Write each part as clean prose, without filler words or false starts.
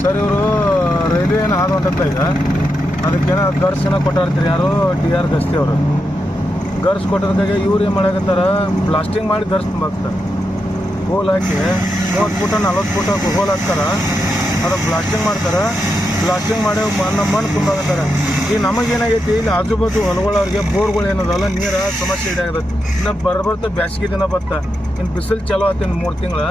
Sir ಇವರು railway ಏನು ಹಾದು ಹೊಂಟತ್ತ ಈಗ ಅದಕ್ಕೇನೋ ಗರ್ಸ್ನ ಕೊಟ್ಟಾಡ್ತೀರಿ ಯಾರು DR ಗಸ್ತಿ ಅವರು ಗರ್ಸ್ ಕೊಟ್ಟೋದಕ್ಕಾಗಿ ಇವ್ರು ಏನು ಮಾಡಾಕತ್ತಾರ ಬ್ಲಾಸ್ಟಿಂಗ್ ಮಾಡಿ ಗರ್ಸ್ ತುಂಬಾಕ್ತಾರೆ ಹೋಲ್ ಹಾಕಿ 30 ಫೂಟ 40 ಫೂಟ ಹೋಲ್ ಹಾಕ್ತಾರೆ ಅದು ಬ್ಲಾಸ್ಟಿಂಗ್ ಮಾಡ್ತಾರೆ ಬ್ಲಾಸ್ಟಿಂಗ್ ಮಾಡಿ ಮಣ್ಣು ತುಂಬಾಕತ್ತಾರೆ ಈಗ ನಮಗೇನಾಗೈತಿ ಇಲ್ಲಿ ಆಜು ಬಾಜು ಹೊಲಗಳವ್ರಿಗೆ ಬೋರ್ಗಳು ಏನದಲ್ಲ ನೀರು ಸಮಸ್ಯೆ ಇದಾಗತ್ತೆ ಇನ್ನು ಬರ್ತಾ ಬ್ಯಾಸಿಗೆ ದಿನ ಬತ್ತ ಇನ್ನು ಬಿಸಿಲು ಚಲೋ ಆತ ಇನ್ನು 3 ತಿಂಗಳು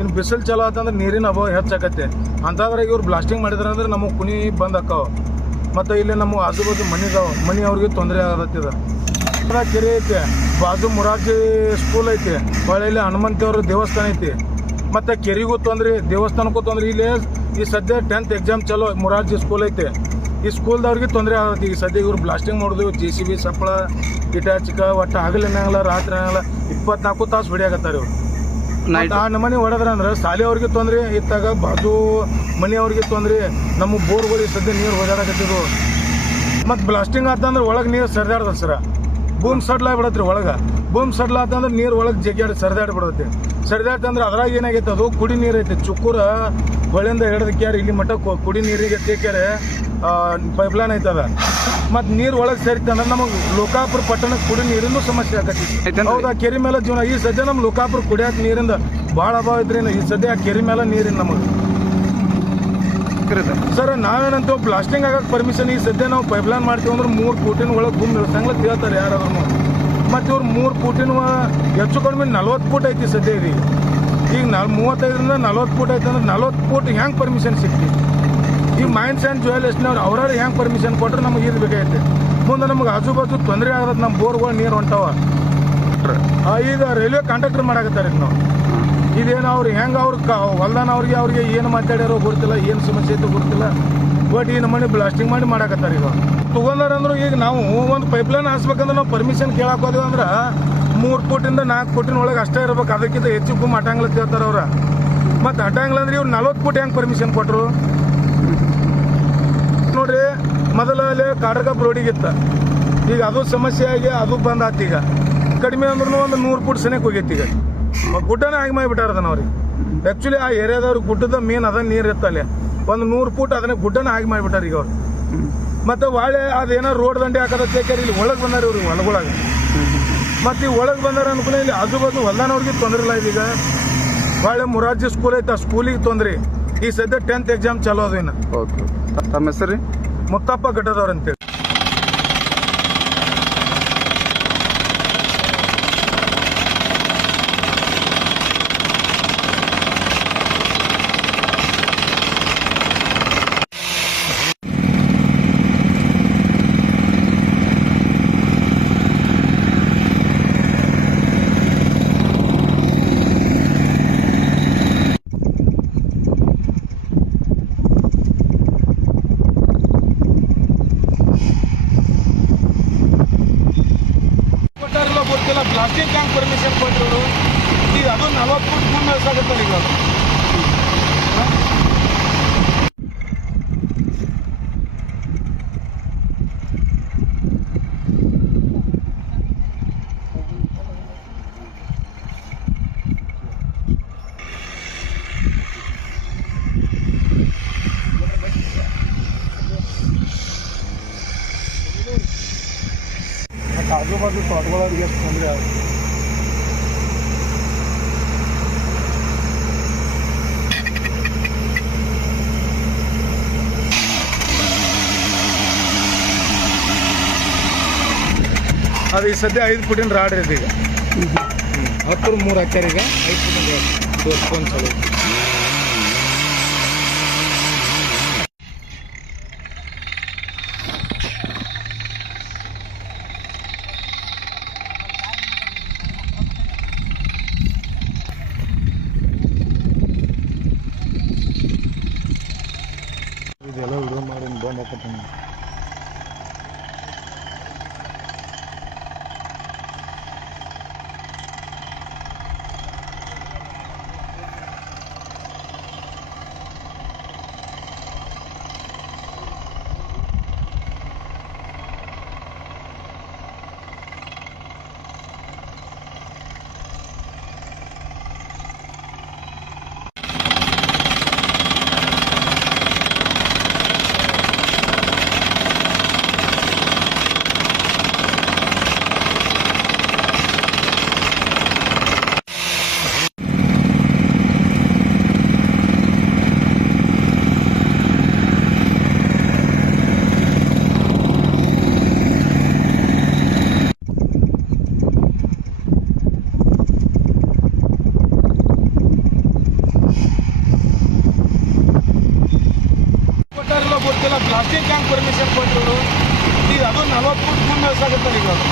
ಇನ್ನು ಬಿಸಿಲು ಚಲೋ ಆತಂದ್ರೆ ನೀರಿನ ಅಭಾವ ಹೆಚ್ಚಾಕತ್ತೆ ಅಂತಾದ್ರಾಗ ಇವ್ರು ಬ್ಲಾಸ್ಟಿಂಗ್ ಮಾಡಿದ್ರೆ ಅಂದ್ರೆ ನಮಗೆ ಕುಣಿ ಬಂದ್ ಆಕಾವ ಮತ್ತು ಇಲ್ಲಿ ನಮ್ಮ ಆಜು ಬಾಜು ಮನೆ ಅವ್ರಿಗೆ ತೊಂದರೆ ಆಗತ್ತಿದ ಕೆರೆ ಐತಿ ಬಾಜು ಮುರಾರ್ಜಿ ಸ್ಕೂಲ್ ಐತಿ ಹೊಳೆಯಲ್ಲಿ ಹನುಮಂತೇವ್ರ ದೇವಸ್ಥಾನ ಐತಿ ಮತ್ತು ಕೆರೆಗೂ ತೊಂದ್ರೆ ದೇವಸ್ಥಾನಕ್ಕೂ ತೊಂದ್ರೆ ಇಲ್ಲಿ ಈ ಸದ್ಯ 10th ಎಕ್ಸಾಮ್ ಚಲೋ ಮುರಾರ್ಜಿ ಸ್ಕೂಲ್ ಐತಿ ಈ ಸ್ಕೂಲ್ದವ್ರಿಗೆ ತೊಂದರೆ ಆಗತ್ತೆ ಈಗ ಸದ್ಯ ಇವ್ರು ಬ್ಲಾಸ್ಟಿಂಗ್ ಮಾಡೋದು JCB ಸಪ್ಪಳ ಇಟಾಚಿಕ ಒಟ್ಟು ಹಗಲಿನಾಗಲ್ಲ ರಾತ್ರಿ ಆಗಲ್ಲ 24 ತಾಸು ಹೊಡಿಯಾಕತ್ತಾರೆ ಇವ್ರು ಆ ನಮ್ಮನೆ ಹೊಡೆದ್ರ ಅಂದ್ರೆ ಶಾಲೆಯವ್ರಿಗೆ ತೊಂದರೆ ಇತ್ತಾಗ ಬಾಜು ಮನೆಯವ್ರಿಗೆ ತೊಂದರೆ ನಮ್ಮ ಬೋರ್ಗಳು ಸದ್ಯ ನೀರು ಓಡಾಡಕತ್ತಿದ್ವು ಮತ್ತು ಬ್ಲಾಸ್ಟಿಂಗ್ ಆತಂದ್ರೆ ಒಳಗೆ ನೀರು ಸರಿದಾಡ್ದ ಸರ ಭೂಮಿ ಸಡ್ಲ ಬಿಡತ್ರಿ ಒಳಗೆ ಭೂಮಿ ಸಡ್ಲ ಆತಂದ್ರೆ ನೀರು ಒಳಗೆ ಜಗ್ಗಾಡಿ ಸರಿದಾಡಿ ಬಿಡತ್ತೆ ಸರಿದಾಡ್ತಂದ್ರೆ ಅದ್ರಾಗ ಏನಾಗೈತೆ ಅದು ಕುಡಿ ನೀರು ಐತಿ ಚುಕ್ಕೂರ ಹೊಳೆಯಿಂದ ಹಿಡಿದಕ್ಯಾರ ಇಲ್ಲಿ ಮಟ್ಟ ಕುಡಿ ನೀರಿಗೆ ತೇಕ್ಯಾರೆ ಪೈಪ್ಲೈನ್ ಐತದ ಮತ್ತು ನೀರು ಒಳಗೆ ಸೇರಿತಂದ್ರೆ ನಮಗೆ ಲೋಕಾಪುರ ಪಟ್ಟಣಕ್ಕೆ ಕುಡಿ ನೀರಿಂದು ಸಮಸ್ಯೆ ಆಗತ್ತೆ ಹೌದಾ ಕೆರೆ ಮೇಲೆ ಜೀವನ ಈ ಸದ್ಯ ನಮ್ಮ ಲೋಕಾಪುರ ಕುಡಿಯಾಕ ನೀರಿಂದ ಭಾಳ ಅಭಾವ ಇದ್ರಿ ಈ ಸದ್ಯ ಕೆರೆ ಮೇಲೆ ನೀರಿನ ನಮಗೆ ಸರ್ ನಾವೇನಂತ ಬ್ಲಾಸ್ಟಿಂಗ್ ಆಗಕ್ಕೆ ಪರ್ಮಿಷನ್ ಈ ಸದ್ಯ ನಾವು ಪೈಪ್ಲೈನ್ ಮಾಡ್ತೀವಿ ಅಂದ್ರೆ 3 ಫೂಟಿನ ಒಳಗೆ ಭೂಮಿ ಇಳಿಸಂಗ್ಲ ಹೇಳ್ತಾರೆ ಯಾರಾದ್ರೂ ಮತ್ತು ಇವ್ರು 3 ಫೂಟಿನ ಹೆಚ್ಚು ಕಡಿಮೆ 40 ಫೂಟ್ ಐತಿ ಸದ್ಯ ಇದೀಗ ಈಗ 35ರಿಂದ 40 ಫೂಟ್ ಐತೆ ಅಂದ್ರೆ 40 ಫೂಟ್ ಹೆಂಗೆ ಪರ್ಮಿಷನ್ ಸಿಗ್ತಿ ಈಗ ಮೈನ್ಸ್ ಆ್ಯಂಡ್ ಜ್ಯುವೆಲರ್ಸ್ನವ್ರು ಅವ್ರವ್ರು ಹೆಂಗೆ ಪರ್ಮಿಷನ್ ಕೊಟ್ಟರೆ ನಮಗೆ ಇದು ಬೇಕಾಗೈತೆ ಮುಂದೆ ನಮಗೆ ಆಜು ಬಾಜು ತೊಂದರೆ ಆಗತ್ತೆ ನಮ್ಮ ಬೋರ್ಗಳು ನೀರು ಹೊಂಟವ ಈಗ ರೈಲ್ವೆ ಕಾಂಟ್ರಾಕ್ಟರ್ ಮಾಡಾಕತ್ತಾರೆ ನಾವು ಇದೇನು ಅವ್ರು ಹೆಂಗೆ ಹೊಲ್ದಾನ ಅವ್ರಿಗೆ ಏನು ಮಾತಾಡ್ಯಾರೋ ಗೊತ್ತಿಲ್ಲ ಏನು ಸಮಸ್ಯೆ ಐತೆ ಗೊತ್ತಿಲ್ಲ ಬಟ್ ಈ ನಮ್ಮನೆ ಬ್ಲಾಸ್ಟಿಂಗ್ ಮಾಡಾಕತ್ತಾರೆ ಈಗ ತೊಗೊಂಡಾರಂದ್ರೆ ಈಗ ನಾವು ಒಂದು ಪೈಪ್ಲೈನ್ ಹಾಸ್ಬೇಕಂದ್ರೆ ನಾವು ಪರ್ಮಿಷನ್ ಕೇಳಕ್ಕೆ ಹೋದ್ವಿ ಅಂದ್ರೆ 3 ಫೂಟಿಂದ 4 ಫೂಟಿನ ಒಳಗೆ ಅಷ್ಟೇ ಇರ್ಬೇಕು ಅದಕ್ಕಿಂತ ಹೆಚ್ಚು ಭೂಮಿ ಹಟಾಂಗ್ಲ ಕೇಳ್ತಾರೆ ಅವ್ರ ಮತ್ತು ಹಟಾಂಗ್ಲ ಅಂದ್ರೆ ಇವ್ರು 40 ಫೂಟ್ ಹೆಂಗೆ ಪರ್ಮಿಷನ್ ಕೊಟ್ಟರು ನೋಡ್ರಿ ಮೊದಲೇ ಕಾಡ್ರಗಪ್ ರೋಡಿಗಿತ್ತ ಈಗ ಅದು ಸಮಸ್ಯೆ ಆಗಿ ಅದು ಬಂದ್ ಆತ ಈಗ ಕಡಿಮೆ ಅಂದ್ರೂ ಒಂದು 100 ಫೂಟ್ ಸನಿಯಕ್ಕೆ ಹೋಗೈತಿ ಈಗ ಗುಡ್ಡನ ಆಗಿ ಮಾಡಿಬಿಟ್ಟಾರ ಅದನ್ನ ಅವ್ರಿಗೆ ಆ್ಯಕ್ಚುಲಿ ಆ ಏರಿಯಾದವ್ರಿಗೆ ಗುಡ್ಡದ ಮೇನ್ ಅದನ್ನ ನೀರು ಇರ್ತಲ್ಲಿ ಒಂದು 100 ಫೂಟ್ ಅದನ್ನ ಗುಡ್ಡನ ಆಗಿ ಮಾಡಿಬಿಟ್ಟಾರ ಈಗ ಅವ್ರು ಮತ್ತು ಒಳ್ಳೆ ಅದೇನೋ ರೋಡ್ ದಂಡೆ ಹಾಕೋದಕ್ಕೆ ಇಲ್ಲಿ ಒಳಗೆ ಬಂದಾರ ಇವ್ರಿಗೆ ಹೊಲಗೊಳಗೆ ಮತ್ತು ಈ ಒಳಗೆ ಬಂದಾರ ಅನ್ಕೊಂಡ ಇಲ್ಲಿ ಆಜು ಬಾಜು ಹೊಲ್ದಾನವ್ರಿಗೆ ತೊಂದರೆ ಇಲ್ಲ ಇದೀಗ ಒಳ್ಳೆ ಮುರಾರ್ಜಿ ಸ್ಕೂಲ್ ಐತೆ ಆ ಸ್ಕೂಲಿಗೆ ತೊಂದರೆ ಈ ಸದ್ಯ 10th ಎಕ್ಸಾಮ್ ಚಲೋ ಅದು ಇನ್ನು ಓಕೆ ತಮ್ಮ ಹೆಸರು ರೀ ಮುತ್ತಪ್ಪ ಗಡ್ಡದವ್ರು ಅಂತೇಳಿ ಗೊತ್ತಿಲ್ಲ ಬ್ಲಾಸ್ಟಿಂಗ್ ಹ್ಯಾಂಗೆ ಪರ್ಮಿಷನ್ ಕೊಟ್ಟರು ಈಗ ಅದು 40 ಫೂಟ್ ಭೂಮಿ ಇಳಿಸಾಗತ್ತಲ್ಲ ಈಗ ಆಜು ಬಾಜು ತೋಟಗಳವ್ರಿಗೆ ಎಷ್ಟು ತೊಂದರೆ ಆಗುತ್ತೆ ಅದು ಈ ಸದ್ಯ 5 ಫೂಟಿನ ರಾಡ್ ಇದೆ ಈಗ 10 3 ಹಾಕ್ಯಾರ ಈಗ 5 ಫೂಟಿನ ರಾಡ್ ತೋರಿಸ್ಕೊಂಡು ಚಲೋ ಇದೆಲ್ಲ ವಿಡಿಯೋ ಮಾಡಿ ಬಂದ್ ಹಾಕತ್ತೀನಿ ಇದೆಲ್ಲ ಪ್ಲಾಸ್ಟಿಕ್ ಹ್ಯಾಂಗ್ ಪರ್ಮಿಷನ್ ಕೊಟ್ಟರು ಈಗ ಅದು 40 ಫುಟ್ ಗುಂಡು ಬೆಳೆಸಾಗತ್ತಲ್ಲ ಈಗ ಅದು.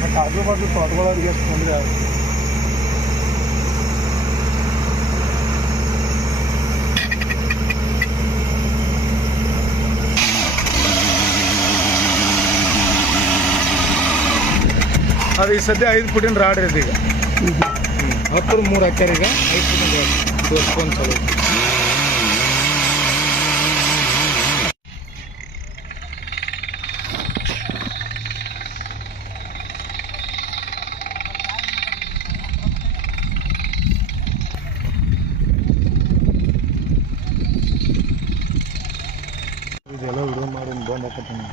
ಮತ್ತು ಆಜು ಬಾಜು ತೋಟಗಳವ್ರಿಗೆ ಎಷ್ಟು ತೊಂದರೆ ಆಗುತ್ತೆ. ಅದು ಈ ಸದ್ಯ 5 ಫುಟಿನ ರಾಡ್ ಇರುತ್ತೆ ಈಗ 10 3 ಹಾಕ್ಯಾರ ಈಗ 5 ಫುಟಿನ ರಾಡ್ ತೋರಿಸ್ಕೊಂಡು ಚಲೋ. ಇದೆಲ್ಲ ವಿಡಿಯೋ ಮಾಡಿ ಬಂದ್ ಹಾಕತ್ತೀನಿ.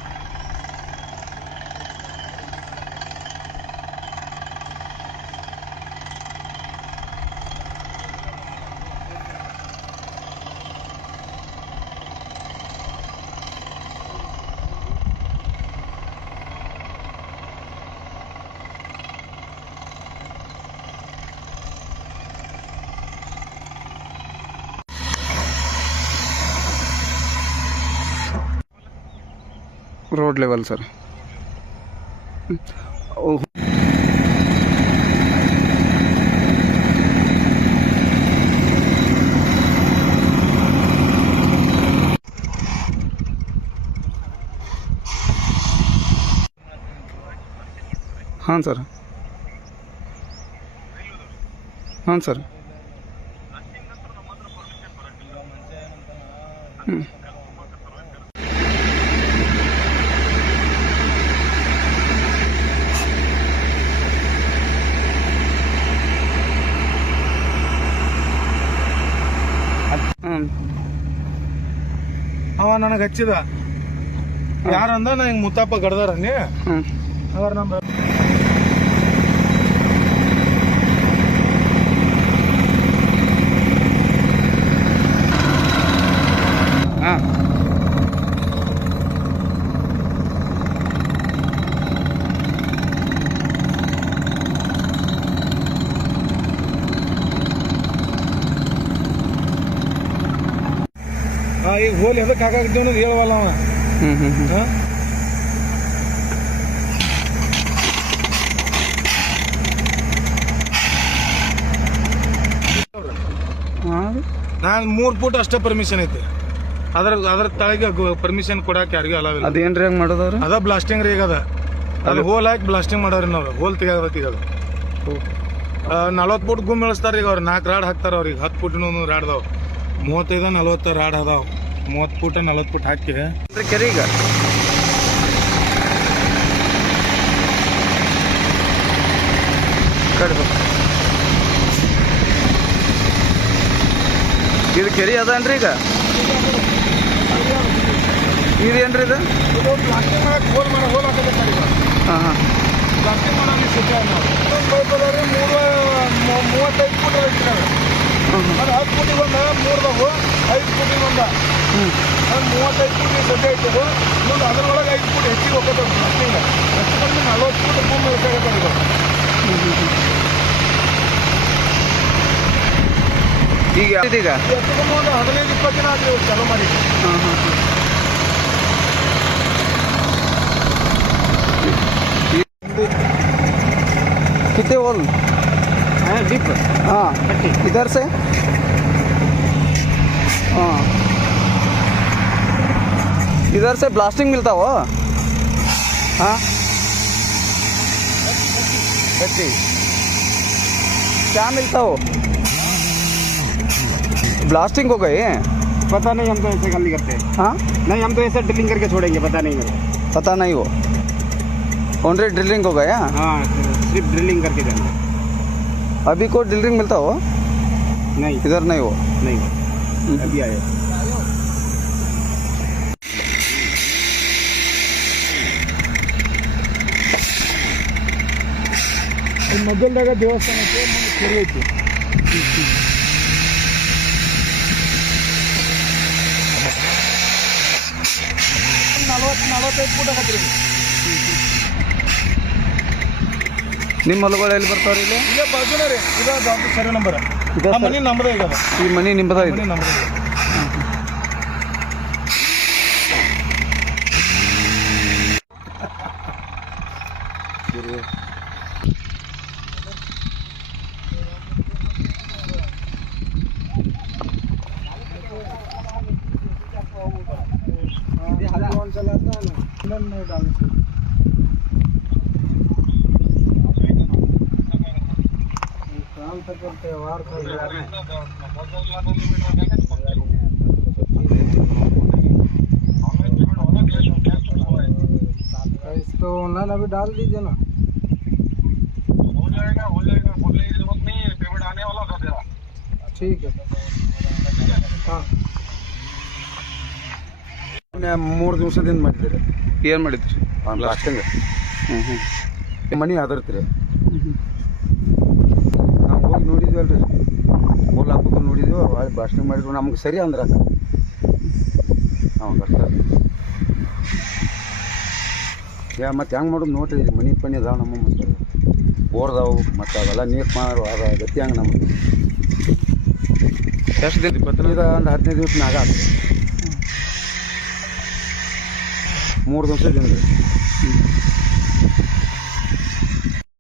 Road level sir. ओह हाँ सर. हाँ सर. ಅವ ನನಗೆ ಹಚ್ಚಿದ ಯಾರಂದ ನಾ ಹಿಂಗೆ ಮುತ್ತಪ್ಪ ಗಡ್ದಾರನ್ನಿ ಅವ್ರ ನಮ್ಮ हाँ ಈಗ ಹೋಲಿ ಅದಕ್ಕೆ ಹಾಕಾಕ್ತೀವಿ ಅನ್ನೋದು ಹೇಳವಲ್ಲ ಅವ. ಹಾಂ ನಾನು 3 ಫುಟ್ ಅಷ್ಟೇ ಪರ್ಮಿಷನ್ ಐತಿ. ಅದ್ರ ತಳಗೆ ಪರ್ಮಿಷನ್ ಕೊಡಕ್ಕೆ ಯಾರಿಗೂ ಅಲಾವಿಲ್ಲ. ಅದೇನ್ರಿ ಹೆಂಗೆ ಮಾಡೋದವ್ರಿ? ಅದ ಬ್ಲಾಸ್ಟಿಂಗ್ ರೀ ಈಗ ಅದು ಹೋಲ್ ಹಾಕಿ ಬ್ಲಾಸ್ಟಿಂಗ್ ಮಾಡೋರಿ ನಾವು. ಹೋಲ್ ತೆಗಿಯೋದಕ್ಕೆ ಈಗ ಅದು 40 ಫುಟ್ ಗುಮ್ ಬೆಳೆಸ್ತಾರೆ ಈಗ ಅವ್ರು. 4 ರಾಡ್ ಹಾಕ್ತಾರೆ ಅವ್ರಿಗೆ. 10 ಫುಟ್ನು ರಾಡ್ದಾವ್ 35 40 ರಾಡ್ ಅದಾವ. 30 ಫುಟ್ 40 ಫುಟ್ ಹಾಕಿ ಕೆರೆ ಈಗ ಇದು ಕೆರೆ ಅದನ್ರಿ ಈಗ. ಇದೇನ್ರಿ ಇದು? ಪ್ಲಾಸ್ಟಿಂಗ್ ಮಾಡಕ್ಕೆ ಹೋಲ್ ಹಾಕಬೇಕು ಈಗ. ಹಾಂ ಹಾಂ ಪ್ಲಾಸ್ಟಿಂಗ್ ಮಾಡೋದು ಸಿದ್ಧ ನಾವು. ಪೈಪಲ್ಲಿ 35 ಫುಟ್ ಇಟ್ಟಿದ್ದಾರೆ. ಅದು 10 ಫುಟಿಗೆ ಒಂದು 3 5 ಫುಟಿಗೆ ಒಂದು ಅದು 35 ಫುಟ್ ಸದ್ಯ ಇರ್ತದೆ. ಮುಂದೆ ಅದರೊಳಗೆ 5 ಫುಟ್ ಹೆಚ್ಚಿಗೆ ಹೋಗ್ತದೆ ಪ್ಲಾಸ್ಟಿಂಗ್. ಹೆಚ್ಚು ಕಡಿಮೆ 40 ಫುಟ್ ಭೂಮಿ ಬೇಕಾಗತ್ತೆ ಇದು. ಈಗ ಇದೀಗ ಹೆಚ್ಚು ಕಡಿಮೆ ಒಂದು 15-20 ದಿನ ಆಗಲಿ ಚಾಲೂ ಮಾಡಿ. ಹಾಂ ಹಾಂ कितने होल है डिप? हाँ इधर से हाँ इधर से ब्लास्टिंग मिलता हो. हाँ क्या मिलता हो? ब्लास्टिंग हो गए. पता नहीं, हम तो ऐसे खाली करते हैं. हाँ नहीं, हम तो ऐसे ड्रिलिंग करके छोड़ेंगे. पता नहीं मेरे को. पता नहीं हो. ऑलरेडी ड्रिलिंग हो गया. हाँ सिर्फ ड्रिलिंग करके जाना. अभी कोई ड्रिलिंग मिलता हो? नहीं इधर नहीं हो. नहीं अभी आए. ಈ ಮಗ್ಗಲ್ದಾಗ ದೇವಸ್ಥಾನ ಐತಿ, ಮುಂದೆ ಕೆರೆ ಐತಿ. ನಲವತ್ತೈದು ಫೂಟ್ ಆಗತ್ರಿ. ನಿಮ್ಮ ಹೊಲಗಳು ಎಲ್ಲಿ ಬರ್ತಾವ್ರಿ ಇಲ್ಲಿ? ಇಲ್ಲೇ ಬಾಜುನ ರೀ, ಇದು ಸರ್ವೆ ನಂಬರ್. ಇದೆ ಆ ಮನೆ ನಮ್ದೇ ಈಗ ಅದು. ಈ ಮನೆ ನಿಮ್ಮದ ಇದೆ? ಮನೆ ನಮ್ದೇ ಇದೆ. तो ऑनलाइन अभी डाल दीजिए ना. हो जाएगा बोलने की जरूरत नहीं है, पेमेंट आने वाला था तेरा. ठीक है. हाँ. 3 ದಿವಸದಿಂದ ಮಾಡಿದ್ದೀರಿ. ಏನು ಮಾಡಿದ್ರಿ? ಲಾಸ್ಟಿಂಗ್ ಹ್ಞೂ ಹ್ಞೂ. ಮನಿ ಅದರ್ತೀರಿ. ನಾವು ಹೋಗಿ ನೋಡಿದ್ವಲ್ರಿ, ಮೂಲ ಹಬ್ಬಕ್ಕೆ ನೋಡಿದ್ವಿ, ಭಾಳ ಭಾಷಣ ಮಾಡಿದ್ವಿ. ನಮ್ಗೆ ಸರಿ ಅಂದ್ರೆ ನಾವು ಬರ್ತಾರೆ. ಮತ್ತು ಹೆಂಗೆ ಮಾಡೋದು ನೋಡ್ರಿ, ಮನೆ ಪನಿ ಅದಾವ ನಮ್ಮ, ಮತ್ತು ಬೋರ್ದಾವು, ಮತ್ತು ಅವೆಲ್ಲ ನೀರು ಮಾರು ಅದ ಗತಿ ಹಂಗೆ ನಮ್ಗೆ. ಎಷ್ಟು ದಿನ? ಇದು ಒಂದು 15 ದಿವಸ ಮ್ಯಾಗ ಆತು. 3 ದಿವಸದಿಂದ